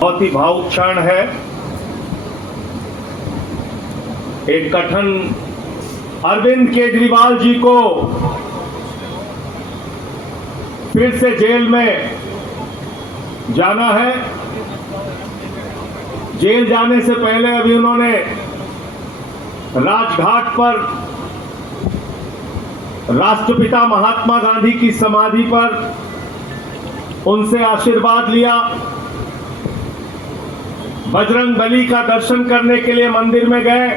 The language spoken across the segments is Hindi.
बहुत ही भावुक क्षण है। एक कथन अरविंद केजरीवाल जी को फिर से जेल में जाना है। जेल जाने से पहले अभी उन्होंने राजघाट पर राष्ट्रपिता महात्मा गांधी की समाधि पर उनसे आशीर्वाद लिया। बजरंग बली का दर्शन करने के लिए मंदिर में गए।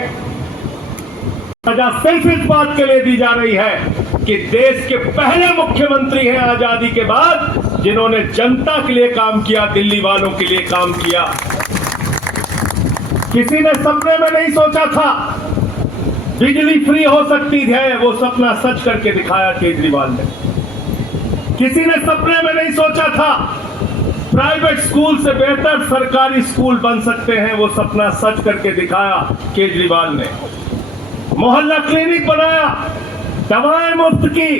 वजह सिर्फ इस बात के लिए दी जा रही है कि देश के पहले मुख्यमंत्री हैं आजादी के बाद जिन्होंने जनता के लिए काम किया, दिल्ली वालों के लिए काम किया। किसी ने सपने में नहीं सोचा था बिजली फ्री हो सकती है, वो सपना सच करके दिखाया केजरीवाल ने। किसी ने सपने में नहीं सोचा था प्राइवेट स्कूल से बेहतर सरकारी स्कूल बन सकते हैं, वो सपना सच करके दिखाया केजरीवाल ने। मोहल्ला क्लिनिक बनाया, दवाएं मुफ्त की,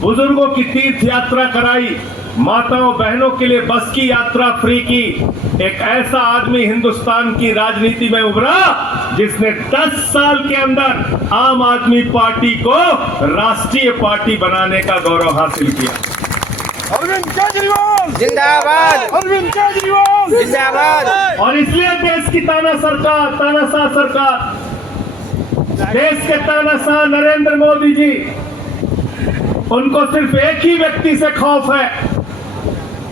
बुजुर्गों की तीर्थ यात्रा कराई, माताओं बहनों के लिए बस की यात्रा फ्री की। एक ऐसा आदमी हिंदुस्तान की राजनीति में उभरा जिसने 10 साल के अंदर आम आदमी पार्टी को राष्ट्रीय पार्टी बनाने का गौरव हासिल किया। अरविंद केजरीवाल जिंदाबाद, अरविंद केजरीवाल जिंदाबाद। और इसलिए देश की तानाशाह सरकार, देश के तानाशाह नरेंद्र मोदी जी, उनको सिर्फ एक ही व्यक्ति से खौफ है,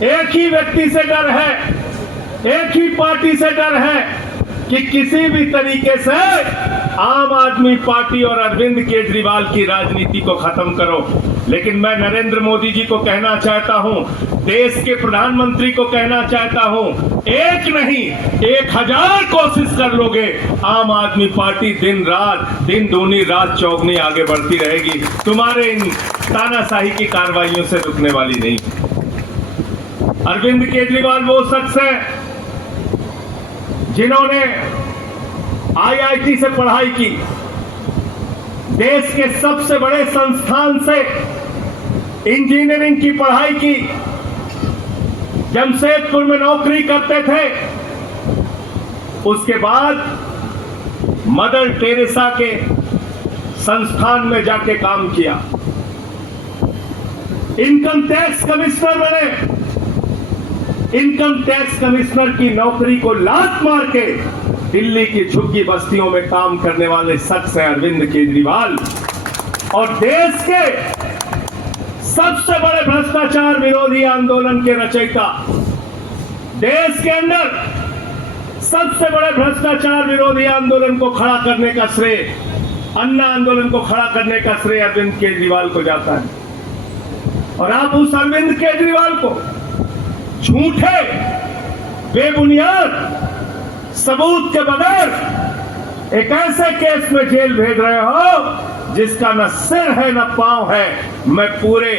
एक ही व्यक्ति से डर है, एक ही पार्टी से डर है कि किसी भी तरीके से आम आदमी पार्टी और अरविंद केजरीवाल की राजनीति को खत्म करो। लेकिन मैं नरेंद्र मोदी जी को कहना चाहता हूं, देश के प्रधानमंत्री को कहना चाहता हूं, एक नहीं 1000 कोशिश कर लोगे, आम आदमी पार्टी दिन दूनी रात चौगनी आगे बढ़ती रहेगी। तुम्हारे इन तानाशाही की कार्रवाइयों से रुकने वाली नहीं। अरविंद केजरीवाल वो शख्स है जिन्होंने आईआईटी से पढ़ाई की, देश के सबसे बड़े संस्थान से इंजीनियरिंग की पढ़ाई की, जमशेदपुर में नौकरी करते थे। उसके बाद मदर टेरेसा के संस्थान में जाके काम किया, इनकम टैक्स कमिश्नर बने। इनकम टैक्स कमिश्नर की नौकरी को लात मार के दिल्ली की झुग्गी बस्तियों में काम करने वाले शख्स हैं अरविंद केजरीवाल। और देश के सबसे बड़े भ्रष्टाचार विरोधी आंदोलन के रचयिता, देश के अंदर सबसे बड़े भ्रष्टाचार विरोधी आंदोलन को खड़ा करने का श्रेय, अन्ना आंदोलन को खड़ा करने का श्रेय अरविंद केजरीवाल को जाता है। और आप उस अरविंद केजरीवाल को झूठे, बेबुनियाद सबूत के बगैर एक ऐसे केस में जेल भेज रहे हो जिसका न सिर है न पांव है। मैं पूरे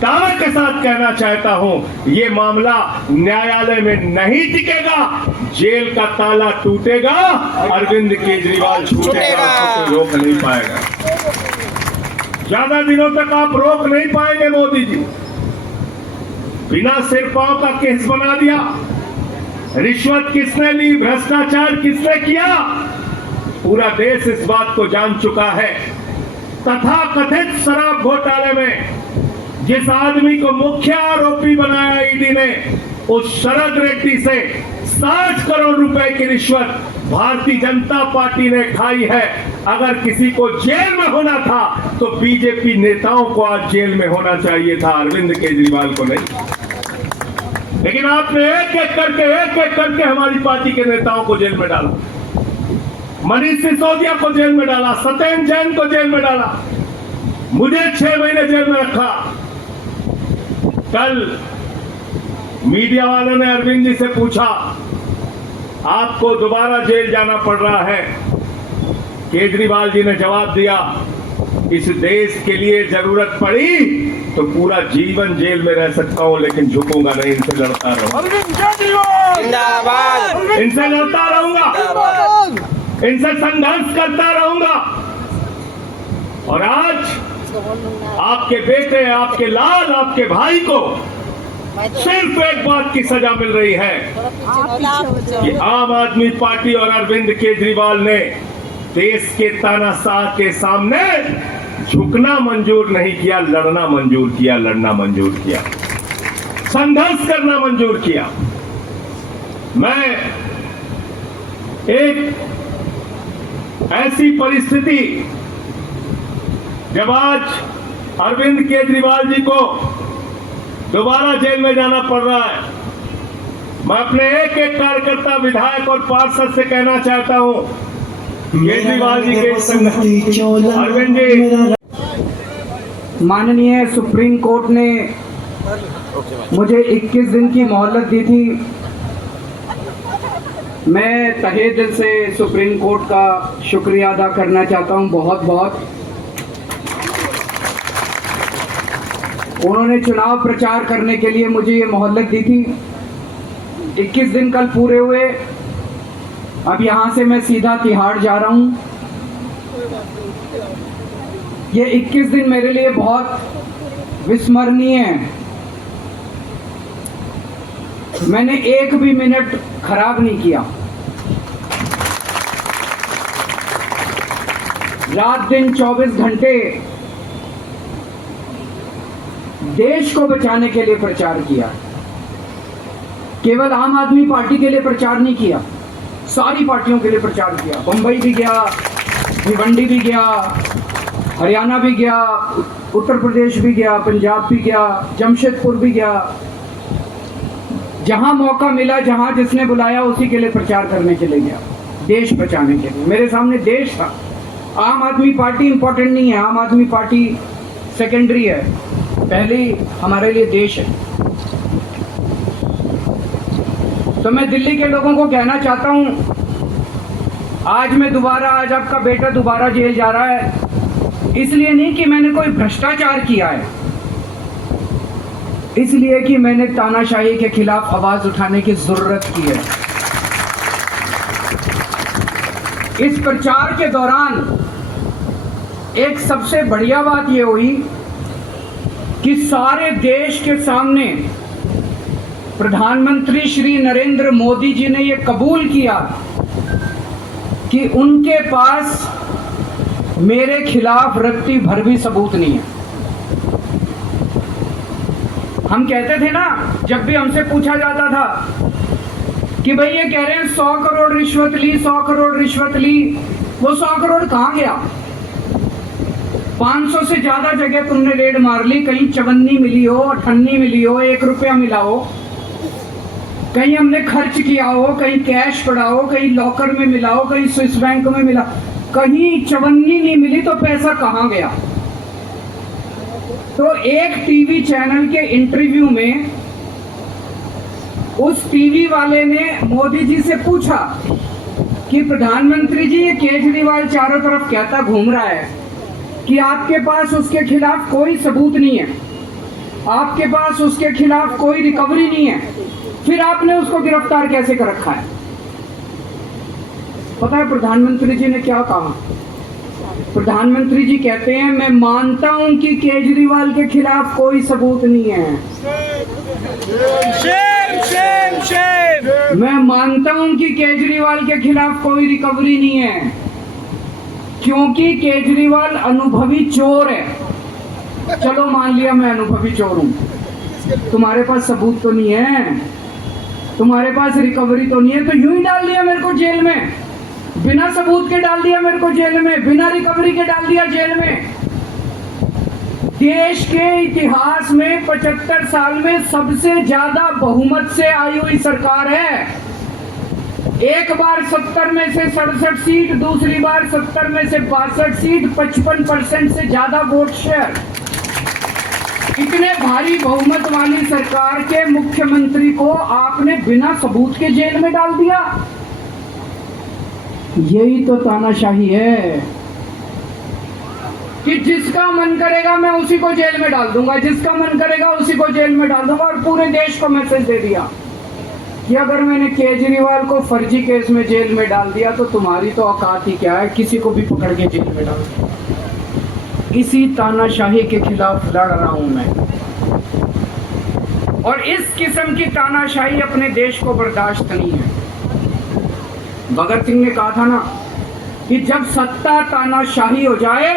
दावे के साथ कहना चाहता हूं, ये मामला न्यायालय में नहीं टिकेगा, जेल का ताला टूटेगा, अरविंद केजरीवाल छूटेगा, तो कोई रोक नहीं पाएगा। ज्यादा दिनों तक आप रोक नहीं पाएंगे मोदी जी। बिना सिर पांव का केस बना दिया। रिश्वत किसने ली, भ्रष्टाचार किसने किया, पूरा देश इस बात को जान चुका है। तथा कथित शराब घोटाले में जिस आदमी को मुख्य आरोपी बनाया ईडी ने, उस शरद रेड्डी से 60 करोड़ रुपए की रिश्वत भारतीय जनता पार्टी ने खाई है। अगर किसी को जेल में होना था तो बीजेपी नेताओं को आज जेल में होना चाहिए था, अरविंद केजरीवाल को नहीं। लेकिन आपने एक एक करके हमारी पार्टी के नेताओं को जेल में डाला। मनीष सिसोदिया को जेल में डाला, सत्येंद्र जैन को जेल में डाला, मुझे 6 महीने जेल में रखा। कल मीडिया वालों ने अरविंद जी से पूछा, आपको दोबारा जेल जाना पड़ रहा है। केजरीवाल जी ने जवाब दिया, इस देश के लिए जरूरत पड़ी तो पूरा जीवन जेल में रह सकता हूं, लेकिन झुकूंगा नहीं, इनसे लड़ता रहूंगा। अरविंद केजरीवाल जिंदाबाद, इनसे लड़ता रहूंगा, इनसे संघर्ष करता रहूंगा। और आज आपके बेटे, आपके लाल, आपके भाई को सिर्फ एक बात की सजा मिल रही है कि आम आदमी पार्टी और अरविंद केजरीवाल ने देश के तानाशाह के सामने झुकना मंजूर नहीं किया, लड़ना मंजूर किया, लड़ना मंजूर किया, संघर्ष करना मंजूर किया। मैं एक ऐसी परिस्थिति जब आज अरविंद केजरीवाल जी को दोबारा जेल में जाना पड़ रहा है, मैं अपने एक एक कार्यकर्ता, विधायक और पार्षद से कहना चाहता हूं, केजरीवाल जी के अरविंद जी, माननीय सुप्रीम कोर्ट ने मुझे 21 दिन की मोहलत दी थी। मैं तहे दिल से सुप्रीम कोर्ट का शुक्रिया अदा करना चाहता हूं, बहुत बहुत। उन्होंने चुनाव प्रचार करने के लिए मुझे ये मोहलत दी थी। 21 दिन कल पूरे हुए। अब यहाँ से मैं सीधा तिहाड़ जा रहा हूँ। ये 21 दिन मेरे लिए बहुत विस्मरणीय है। मैंने एक भी मिनट खराब नहीं किया। रात दिन 24 घंटे देश को बचाने के लिए प्रचार किया। केवल आम आदमी पार्टी के लिए प्रचार नहीं किया, सारी पार्टियों के लिए प्रचार किया। बंबई भी गया, भिवंडी भी गया, हरियाणा भी गया, उत्तर प्रदेश भी गया, पंजाब भी गया, जमशेदपुर भी गया। जहां मौका मिला, जहां जिसने बुलाया, उसी के लिए प्रचार करने के लिए गया, देश बचाने के लिए। मेरे सामने देश था। आम आदमी पार्टी इंपॉर्टेंट नहीं है, आम आदमी पार्टी सेकेंडरी है, पहली हमारे लिए देश है। तो मैं दिल्ली के लोगों को कहना चाहता हूं, आज आपका बेटा दोबारा जेल जा रहा है, इसलिए नहीं कि मैंने कोई भ्रष्टाचार किया है, इसलिए कि मैंने तानाशाही के खिलाफ आवाज उठाने की जरूरत की है। इस प्रचार के दौरान एक सबसे बढ़िया बात यह हुई कि सारे देश के सामने प्रधानमंत्री श्री नरेंद्र मोदी जी ने यह कबूल किया कि उनके पास मेरे खिलाफ रत्ती भर भी सबूत नहीं है। हम कहते थे ना, जब भी हमसे पूछा जाता था कि भाई ये कह रहे हैं 100 करोड़ रिश्वत ली, 100 करोड़ रिश्वत ली, वो 100 करोड़ कहां गया? 500 से ज्यादा जगह तुमने रेड मार ली, कहीं चवन्नी मिली हो, अठन्नी मिली हो, 1 रुपया मिला हो, कहीं हमने खर्च किया हो, कहीं कैश पड़ा हो, कहीं लॉकर में मिला हो, कहीं स्विस बैंक में मिला, कहीं चवन्नी नहीं मिली, तो पैसा कहां गया? तो एक टीवी चैनल के इंटरव्यू में उस टीवी वाले ने मोदी जी से पूछा कि प्रधानमंत्री जी, ये केजरीवाल चारों तरफ कहता घूम रहा है कि आपके पास उसके खिलाफ कोई सबूत नहीं है, आपके पास उसके खिलाफ कोई रिकवरी नहीं है, फिर आपने उसको गिरफ्तार कैसे कर रखा है? पता है प्रधानमंत्री जी ने क्या कहा? प्रधानमंत्री जी कहते हैं, मैं मानता हूं कि केजरीवाल के खिलाफ कोई सबूत नहीं है, मैं मानता हूं कि केजरीवाल के खिलाफ कोई रिकवरी नहीं है, क्योंकि केजरीवाल अनुभवी चोर है। चलो मान लिया मैं अनुभवी चोर हूं, तुम्हारे पास सबूत तो नहीं है, तुम्हारे पास रिकवरी तो नहीं है, तो यूं ही डाल दिया मेरे को जेल में, बिना सबूत के डाल दिया मेरे को जेल में, बिना रिकवरी के डाल दिया जेल में। देश के इतिहास में 75 साल में सबसे ज्यादा बहुमत से आई हुई सरकार है। एक बार 70 में से 67 सीट, दूसरी बार 70 में से 62 सीट, 55% से ज्यादा वोट शेयर। इतने भारी बहुमत वाली सरकार के मुख्यमंत्री को आपने बिना सबूत के जेल में डाल दिया। यही तो तानाशाही है कि जिसका मन करेगा मैं उसी को जेल में डाल दूंगा, जिसका मन करेगा उसी को जेल में डाल दूंगा। और पूरे देश को मैसेज दे दिया कि अगर मैंने केजरीवाल को फर्जी केस में जेल में डाल दिया तो तुम्हारी तो औकात ही क्या है, किसी को भी पकड़ के जेल में डाल दिया। इसी तानाशाही के खिलाफ लड़ रहा हूं मैं। और इस किस्म की तानाशाही अपने देश को बर्दाश्त नहीं है। भगत सिंह ने कहा था ना कि जब सत्ता तानाशाही हो जाए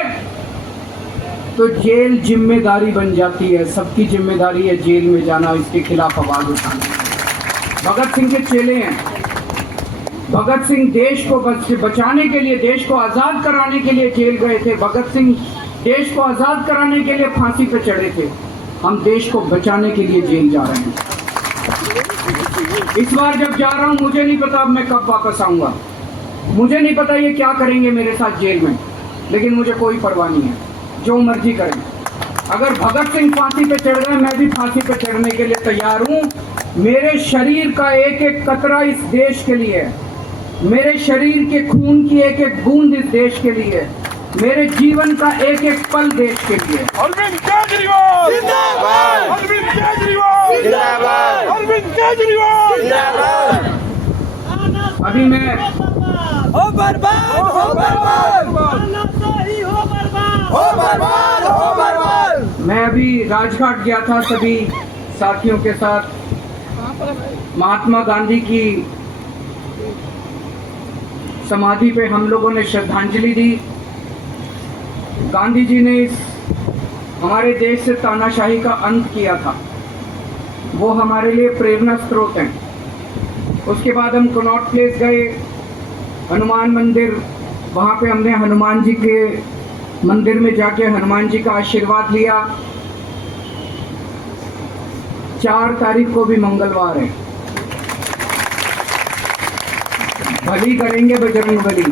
तो जेल जिम्मेदारी बन जाती है, सबकी जिम्मेदारी है जेल में जाना, इसके खिलाफ आवाज उठाना। भगत सिंह के चेले हैं। भगत सिंह देश को बचाने के लिए, देश को आजाद कराने के लिए जेल गए थे। भगत सिंह देश को आजाद कराने के लिए फांसी पे चढ़े थे। हम देश को बचाने के लिए जेल जा रहे हैं। इस बार जब जा रहा हूं, मुझे नहीं पता अब मैं कब वापस आऊंगा, मुझे नहीं पता ये क्या करेंगे मेरे साथ जेल में, लेकिन मुझे कोई परवाह नहीं है, जो मर्जी करें। अगर भगत सिंह फांसी पे चढ़ गए, मैं भी फांसी पे चढ़ने के लिए तैयार हूं। मेरे शरीर का एक एक कतरा इस देश के लिए है, मेरे शरीर के खून की एक एक बूंद इस देश के लिए है, मेरे जीवन का एक एक पल देश के लिए। अरविंद केजरीवाल जिंदाबाद, अरविंद केजरीवाल जिंदाबाद, अरविंद केजरीवाल जिंदाबाद। अभी मैं हो बर्बाद, हो बर्बाद, हो बर्बाद, हो बर्बाद। मैं अभी राजघाट गया था सभी साथियों के साथ। महात्मा गांधी की समाधि पे हम लोगों ने श्रद्धांजलि दी। गांधी जी ने इस हमारे देश से तानाशाही का अंत किया था, वो हमारे लिए प्रेरणा स्रोत हैं। उसके बाद हम कनॉट प्लेस गए, हनुमान मंदिर, वहाँ पे हमने हनुमान जी के मंदिर में जाके हनुमान जी का आशीर्वाद लिया। 4 तारीख को भी मंगलवार है, भली करेंगे बजरंग बली,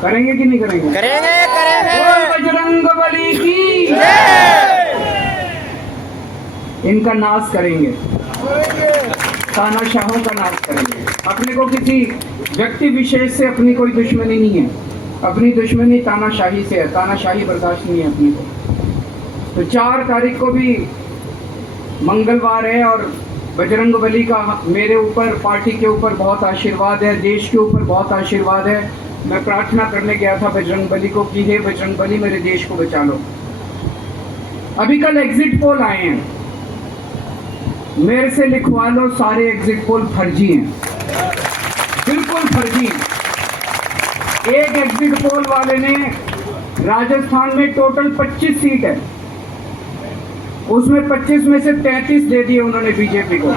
करेंगे कि नहीं करेंगे? करेंगे, बोल करेंगे। बजरंग बली की जय। इनका नाश करेंगे, तानाशाहों का नाश करेंगे। अपने को किसी व्यक्ति विशेष से अपनी कोई दुश्मनी नहीं है, अपनी दुश्मनी तानाशाही से है, तानाशाही बर्दाश्त नहीं है अपनी को। तो 4 तारीख को भी मंगलवार है और बजरंग बली का मेरे ऊपर, पार्टी के ऊपर बहुत आशीर्वाद है, देश के ऊपर बहुत आशीर्वाद है। मैं प्रार्थना करने गया था बजरंग बली को कि हे बजरंग बली मेरे देश को बचा लो। अभी कल एग्जिट पोल आए हैं, मेरे से लिखवा लो, सारे एग्जिट पोल फर्जी हैं, बिल्कुल फर्जी। एक एग्जिट पोल वाले ने राजस्थान में टोटल 25 सीट है, उसमें 25 में से 33 दे दिए उन्होंने बीजेपी को।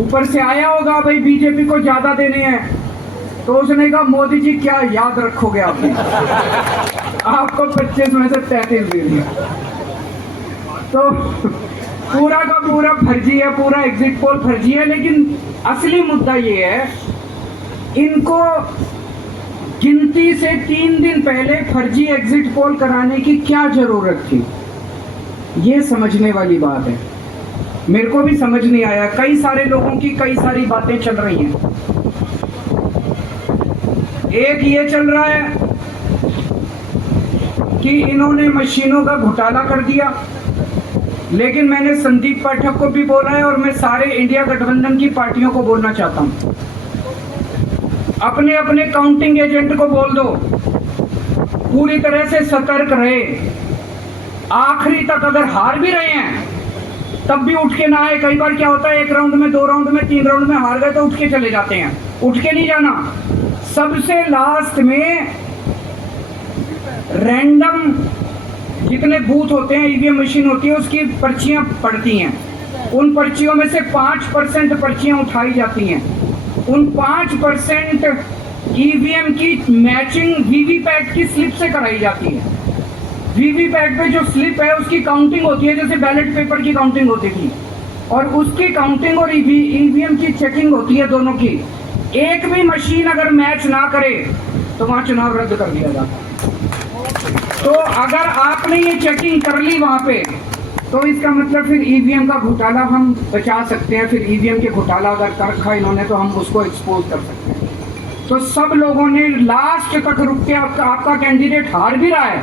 ऊपर से आया होगा भाई बीजेपी को ज्यादा देने हैं, तो उसने कहा मोदी जी क्या याद रखोगे आपने, आपको 25 में से 33 दे दिया। तो पूरा का पूरा फर्जी है, पूरा एग्जिट पोल फर्जी है। लेकिन असली मुद्दा ये है, इनको गिनती से 3 दिन पहले फर्जी एग्जिट पोल कराने की क्या जरूरत थी, ये समझने वाली बात है। मेरे को भी समझ नहीं आया, कई सारे लोगों की कई सारी बातें चल रही हैं। एक ये चल रहा है कि इन्होंने मशीनों का घोटाला कर दिया, लेकिन मैंने संदीप पाठक को भी बोला है और मैं सारे इंडिया गठबंधन की पार्टियों को बोलना चाहता हूं, अपने अपने काउंटिंग एजेंट को बोल दो पूरी तरह से सतर्क रहे। आखिरी तक अगर हार भी रहे हैं तब भी उठ के ना आए। कई बार क्या होता है, 1 राउंड में, 2 राउंड में, 3 राउंड में हार गए तो उठ के चले जाते हैं, उठ के नहीं जाना। सबसे लास्ट में रैंडम जितने बूथ होते हैं, ईवीएम मशीन होती है, उसकी पर्चियां पड़ती हैं। उन पर्चियों में से 5% पर्चियां उठाई जाती हैं। उन 5% ईवीएम की मैचिंग वीवीपैट की स्लिप से कराई जाती है। वीवीपैट पे जो स्लिप है उसकी काउंटिंग होती है, जैसे बैलेट पेपर की काउंटिंग होती थी, और उसकी काउंटिंग और ईवीएम की चेकिंग होती है दोनों की। एक भी मशीन अगर मैच ना करे तो वहां चुनाव रद्द कर दिया जाता। तो अगर आपने ये चेकिंग कर ली वहां पे, तो इसका मतलब फिर ईवीएम का घोटाला हम बचा सकते हैं। फिर ईवीएम के घोटाला अगर कर रखा इन्होंने तो हम उसको एक्सपोज कर सकते हैं। तो सब लोगों ने लास्ट तक रुक के, आपका कैंडिडेट हार भी रहा है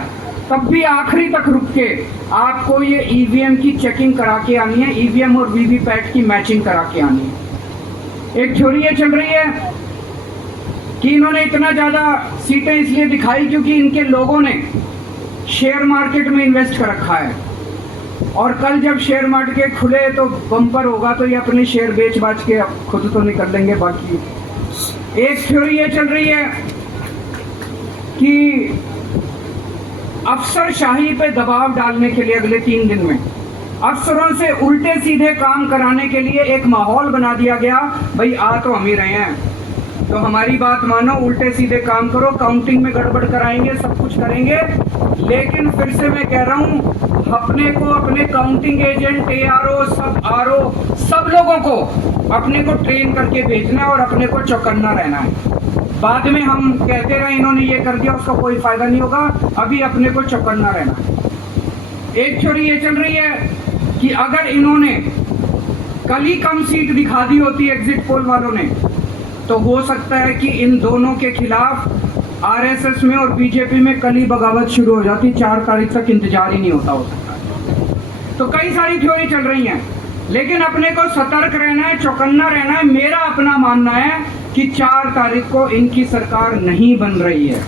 तब भी आखिरी तक रुक के आपको ये ईवीएम की चेकिंग करा के आनी है, ईवीएम और वीवीपैट की मैचिंग करा के आनी है। एक थ्योरी ये चल रही है कि इन्होंने इतना ज्यादा सीटें इसलिए दिखाई क्योंकि इनके लोगों ने शेयर मार्केट में इन्वेस्ट कर रखा है और कल जब शेयर मार्केट खुले तो बम्पर होगा, तो ये अपने शेयर बेच बाच के खुद तो निकल लेंगे। बाकी एक थ्योरी ये चल रही है कि अफसरशाही पे दबाव डालने के लिए अगले 3 दिन में अफसरों से उल्टे सीधे काम कराने के लिए एक माहौल बना दिया गया। भाई आ तो हम ही रहे हैं, तो हमारी बात मानो, उल्टे सीधे काम करो, काउंटिंग में गड़बड़ कराएंगे, सब कुछ करेंगे। लेकिन फिर से मैं कह रहा हूं, अपने को, अपने काउंटिंग एजेंट, एआरओ, सब आरओ, सब लोगों को अपने को ट्रेन करके भेजना है और अपने को चौकन्ना रहना है। बाद में हम कहते रहे इन्होंने ये कर दिया, उसका कोई फायदा नहीं होगा। अभी अपने को चौकन्ना रहना है। एक थ्योरी ये चल रही है कि अगर इन्होंने कल ही कम सीट दिखा दी होती एग्जिट पोल वालों ने, तो हो सकता है कि इन दोनों के खिलाफ आरएसएस में और बीजेपी में कल ही बगावत शुरू हो जाती। 4 तारीख तक इंतजार ही नहीं होता हो सकता। तो कई सारी थ्योरी चल रही हैं, लेकिन अपने को सतर्क रहना है, चौकन्ना रहना है। मेरा अपना मानना है कि 4 तारीख को इनकी सरकार नहीं बन रही है।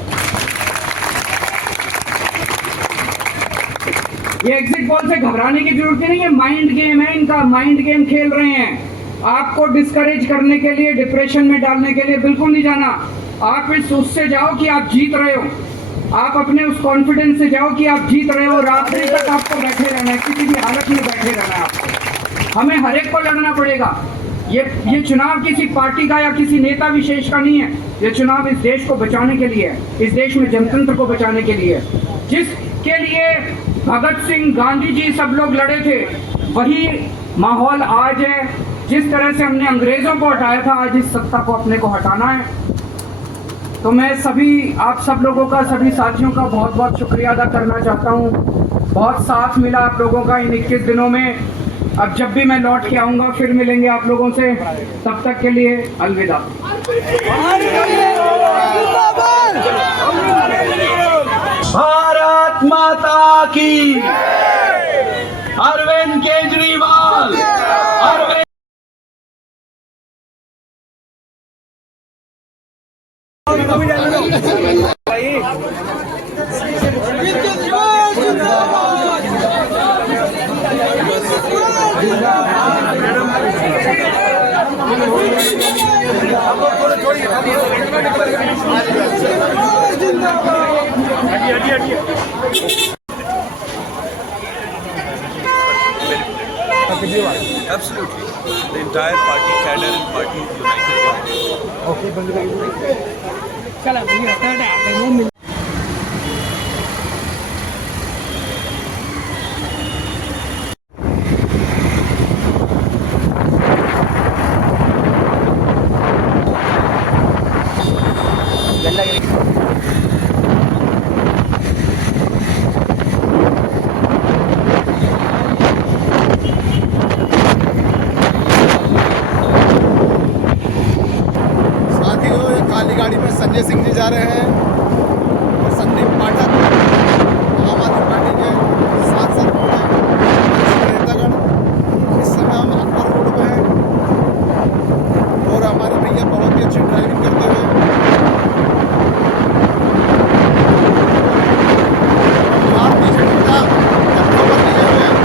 ये एग्जिट पोल से घबराने की जरूरत नहीं है, माइंड गेम है इनका, माइंड गेम खेल रहे हैं। आपको डिस्करेज करने के लिए, डिप्रेशन में डालने के लिए बिल्कुल नहीं जाना। आप इस उससे जाओ कि आप जीत रहे हो, आप अपने उस कॉन्फिडेंस से जाओ कि आप जीत रहे हो। रात्रि तक आपको बैठे रहना है, किसी भी हालत में बैठे रहना है आपको। हमें हर एक को लड़ना पड़ेगा। ये चुनाव किसी पार्टी का या किसी नेता विशेष का नहीं है। ये चुनाव इस देश को बचाने के लिए है, इस देश में जनतंत्र को बचाने के लिए है। जिसके लिए भगत सिंह, गांधी जी सब लोग लड़े थे, वही माहौल आज है। जिस तरह से हमने अंग्रेजों को हटाया था, आज इस सत्ता को अपने को हटाना है। तो मैं सभी, आप सब लोगों का, सभी साथियों का बहुत बहुत शुक्रिया अदा करना चाहता हूँ। बहुत साथ मिला आप लोगों का इन 21 दिनों में। अब जब भी मैं लौट के आऊँगा फिर मिलेंगे आप लोगों से। तब तक के लिए अलविदा। भारत माता की, Arvind Kejriwal, Arvind Absolutely. The entire party cadre and party is united. साथियों, ये काली गाड़ी में संजय सिंह जी जा रहे हैं और संदीप पाठक आम आदमी पार्टी के सांसद हैं, नेतागण। इस समय हम अकबर रोड पे हैं और हमारे भैया बहुत ही अच्छी ड्राइविंग करते हुए भारतीय जनता पत्रों पर लिए हुए हैं।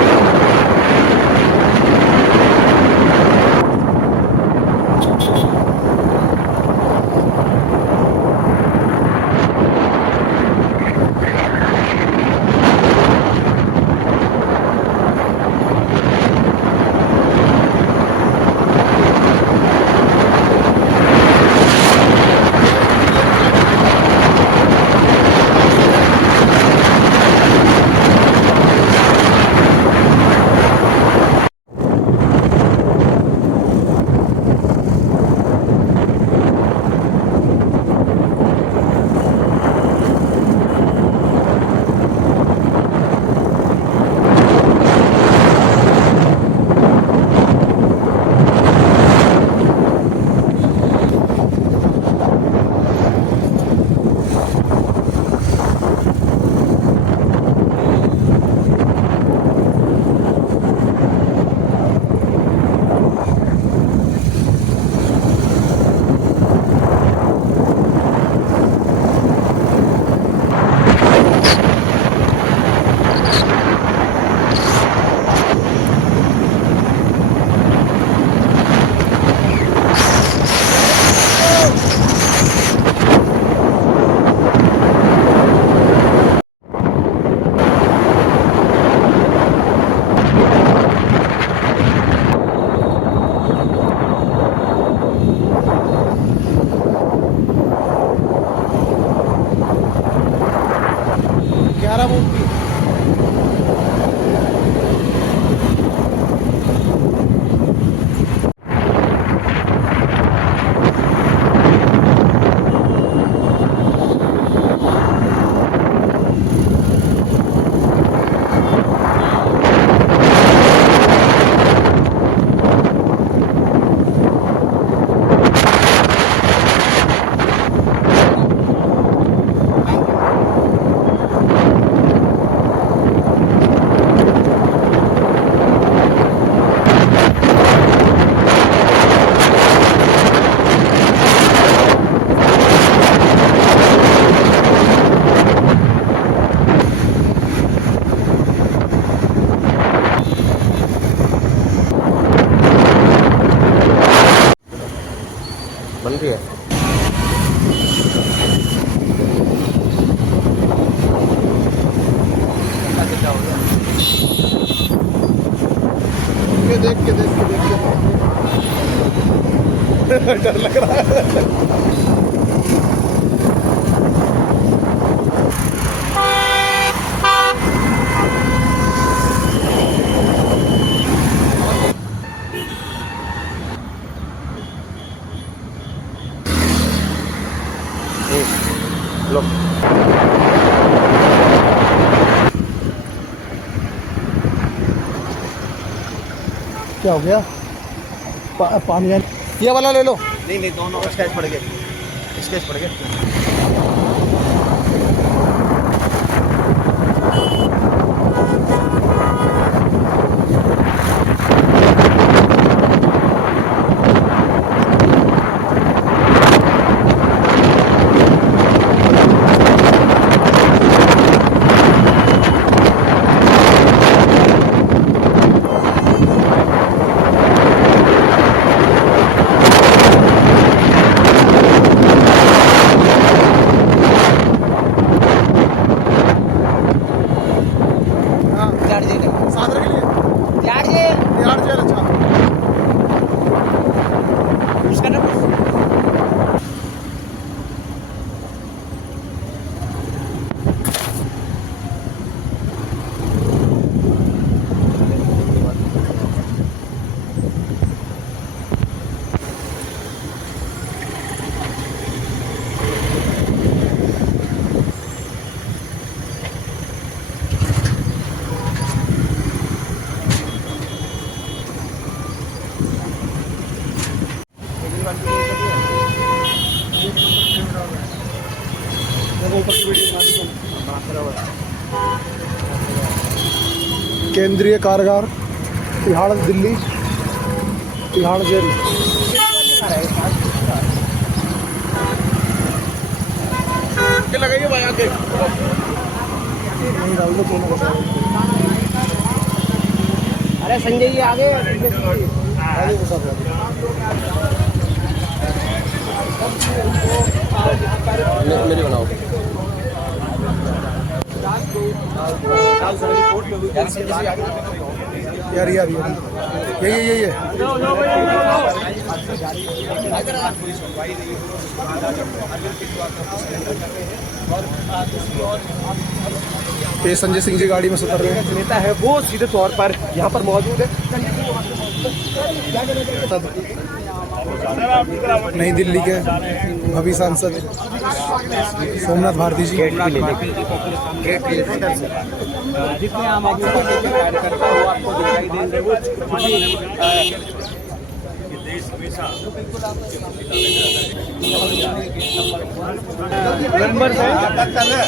ठीक है। देख के डर लग रहा है। लो क्या हो गया? पानी ये वाला ले लो। नहीं दोनों स्केच पड़ गए। केंद्रीय कारागार तिहाड़ दिल्ली, तिहाड़ जेल। लगाइए भाई आगे। नहीं डाल दो दोनों को। अरे संजय जी आगे मेरी बनाओ। यार ये ये संजय सिंह जी गाड़ी में उतर रहे हैं। नेता है वो सीधे तौर पर यहाँ पर मौजूद है। नई दिल्ली के भावी सांसद सोमनाथ भारती जी। जितने आम आदमी पार्टी के कार्यकर्ता वो आपको दिखाई देंगे। मेंबर्स हैं,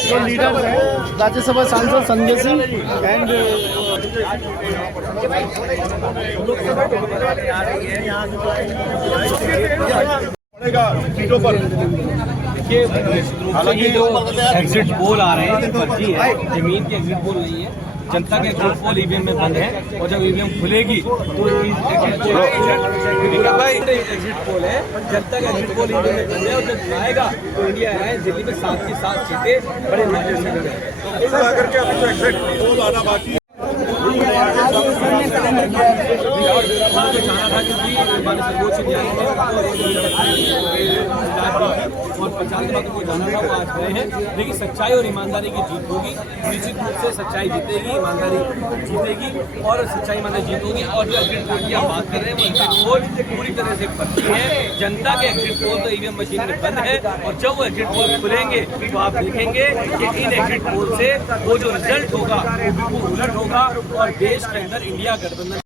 जो लीडर्स हैं, राज्यसभा सांसद संजय सिंह एंड सीटों पर हालांकि जो एग्जिट पोल आ रहे हैं फर्जी है, जमीन के एग्जिट पोल नहीं है। जनता के एग्जिट पोल ईवीएम में बंद है और जब ईवीएम खुलेगी तो एग्जिट पोल है, जनता का एग्जिट पोल ईवीएम में बंद है। और जब आएगा तो इंडिया अलायंस दिल्ली में 7 की 7 सीटें बड़े मजे से सर्वोच्च और 50 बातों को जाना था वो आज गए हैं। लेकिन सच्चाई और ईमानदारी की जीत होगी। निश्चित रूप से सच्चाई जीतेगी, ईमानदारी जीतेगी और सच्चाई ईमानदारी जीत होगी। और जो एग्जिट पोल की आप बात कर रहे हैं वो एग्जिट पोल पूरी तरह से फर्जी है। जनता के एग्जिट पोल तो ईवीएम मशीन में बंद है और जब वो एग्जिट पोल खुलेंगे तो आप देखेंगे कि इन एग्जिट पोल से वो जो रिजल्ट होगा वो बिल्कुल उलट होगा और देश के अंदर इंडिया गठबंधन